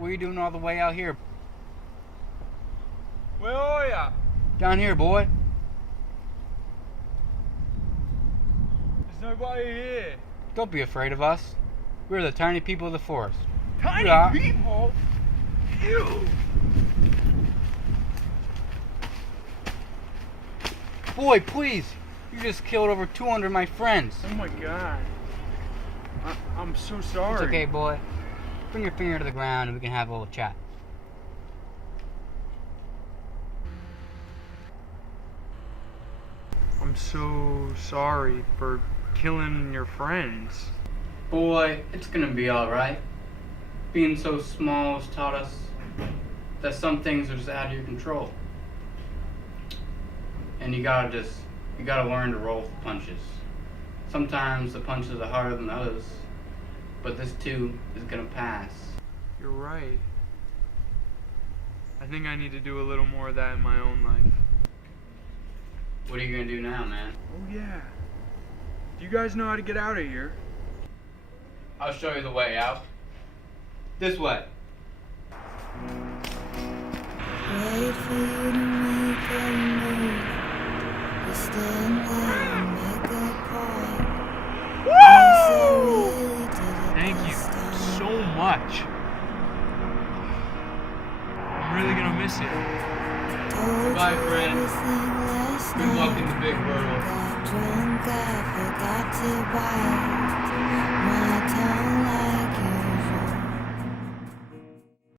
What are you doing all the way out here? Where are ya? Down here, boy. There's nobody here. Don't be afraid of us. We're the tiny people of the forest. Tiny people? Ew! Boy, please! You just killed over 200 of my friends. Oh my god. I'm so sorry. It's okay, boy. Bring your finger to the ground and we can have a little chat. I'm so sorry for killing your friends. Boy, it's gonna be alright. Being so small has taught us that some things are just out of your control. And you gotta learn to roll with the punches. Sometimes the punches are harder than others, but this too is gonna pass. You're right. I think I need to do a little more of that in my own life. What are you gonna do now, man? Oh yeah. Do you guys know how to get out of here? I'll show you the way out. This way. Wait for you to make a move. You stand there and make a point. Thank you so much. I'm really gonna miss it. Goodbye, friend. Good luck in the big world. Got drunk, I forgot to bite. My tongue like